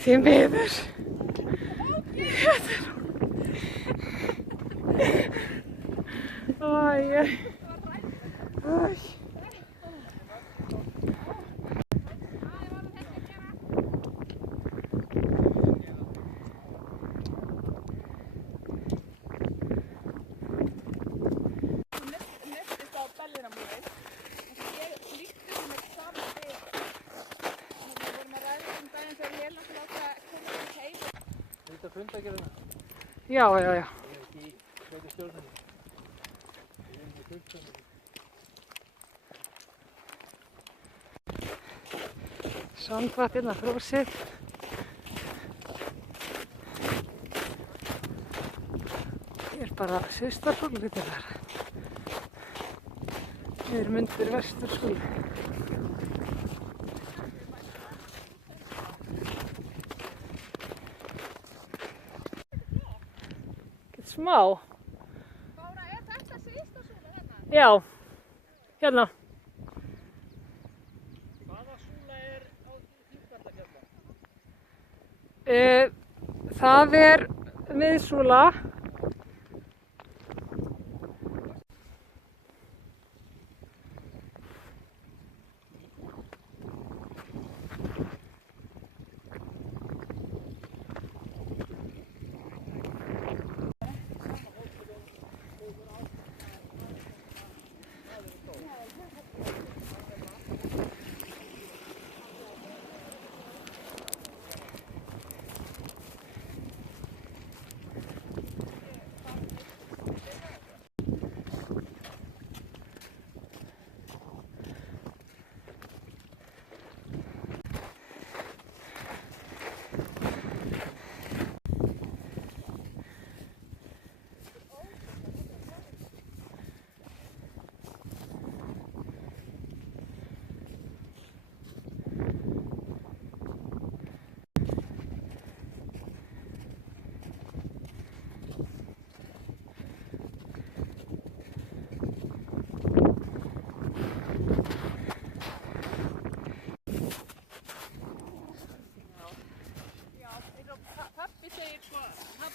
Því miður. Æj. Já. Sandvatn frosið. Hér bara Syðsta-Sól við þar. Við erum undir Vesturskóla. Smá. Bára, þetta Syðsta-Súla hérna? Já, hérna. Hvaða súla á Þingvallafjalla? Það miðsúla.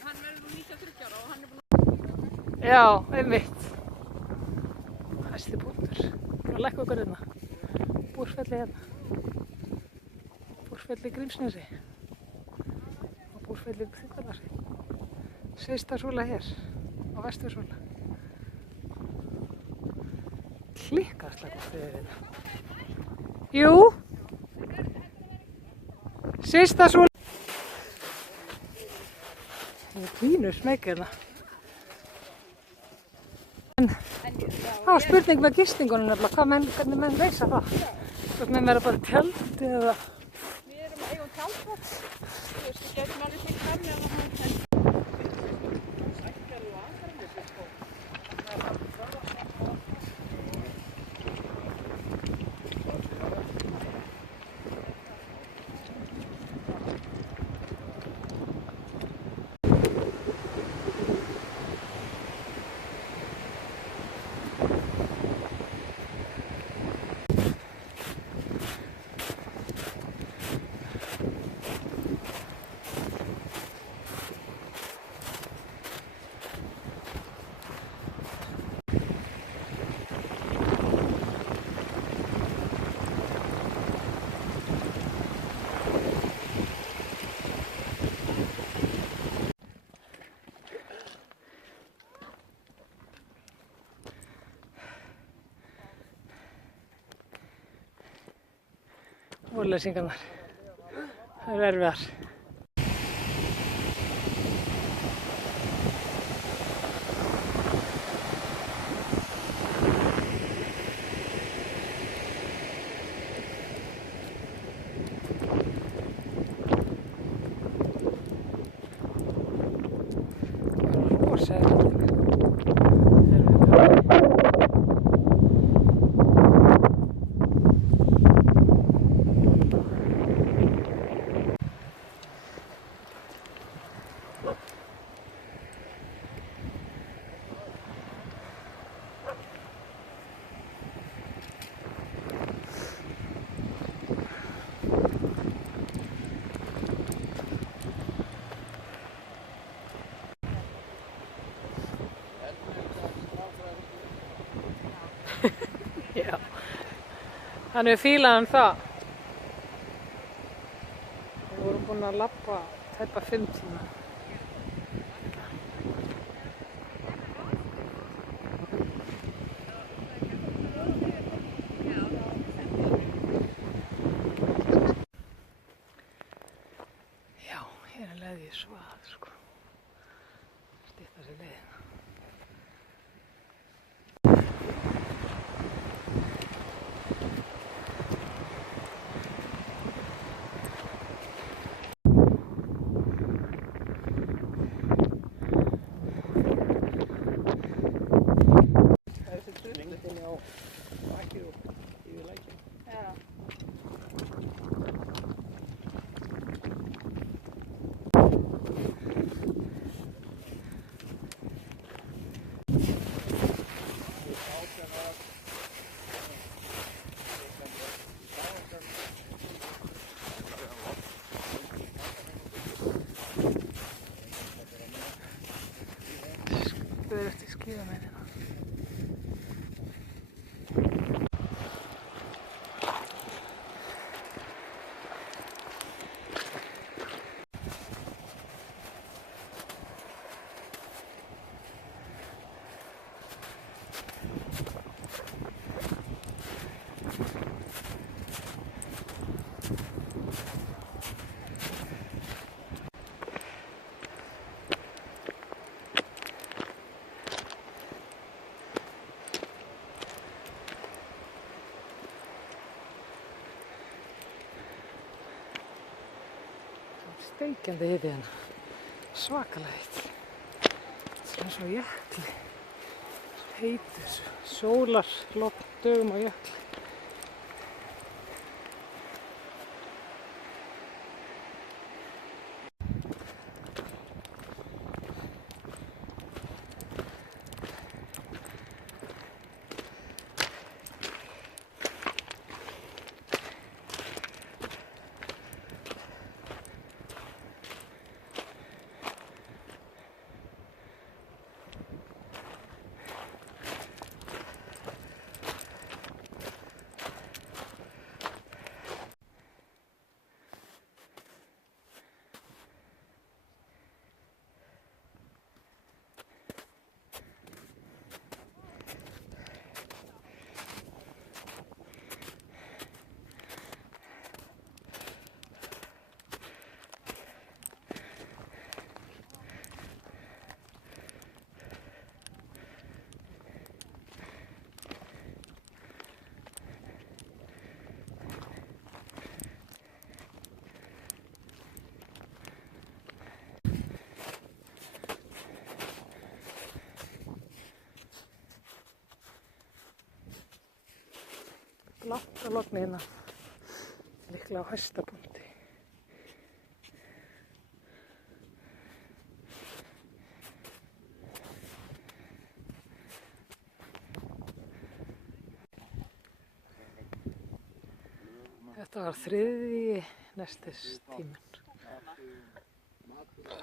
Hann verður nú 93 ára og hann er búinn Já, einmitt. Hæsti punktur. Að lækka okkur hérna. Búrfelli hérna. Búrfelli Grímsnesi. Og Búrfelli Þingvallafjalla. Syðsta-Súla hér. Og Vestursúla. Klikkað slagast við hérna. Jú. Syðsta-Súla. Það er pínu smekk hérna. Það var spurning með gistingunum nefnilega, hvernig menn leysa það. Hvort menn verða bara tjaldi eða... Við erum eigum tjaldpláss. Þú veist, við getum alveg tekið fram með það. Vorleysingarnar. Það eru erfiðar. Já. Hann hefur fílað hann það. Við vorum búin að labba tæpa 5 tíma. Já, hér er leið í Svað, sko. Stytta sér leiðina. Lengdinni á bakið og yfir lækinn. Já. Við erum eftir skíðamennina. Steikjandi yfir hérna. Svakalega heitt. Það er svo jökli. Heitur. Sólarlogn dögum á jökli. Látt á logni hérna. Líklega á hæsta punkti. Þetta var þriðji nestistíminn.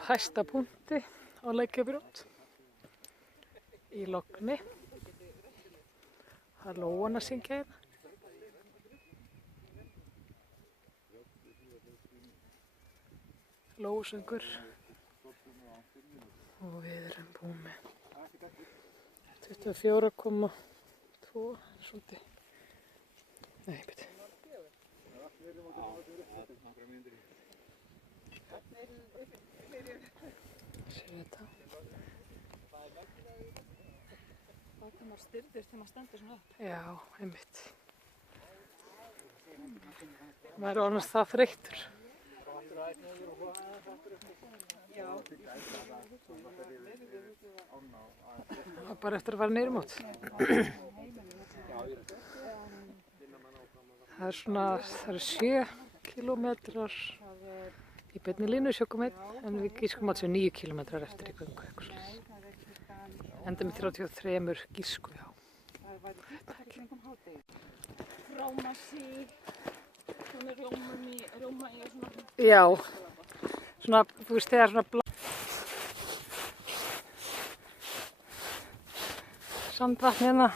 Hæsta punkti á Lækjarbrjót í logni. Það er lóan að syngja hérna. Lósöngur og við erum búin með 24,2 svolítið. Nei, beti. Sér þetta. Það er maður styrðist þegar maður stendur svona upp. Já, einmitt. Maður er annars það þreyttur. Já. Það var bara eftir að fara niður mót. Það er svona, það eru 7 kílómetrar í beinni línu, 7,1, en við gískum að 9 kílómetrar eftir í göngu eitthvað svolítið. Enda með 33 gísku, já. Rómasí, svona rjóma í svona. Já, svona, þú veist, þegar svona sandvatn hérna.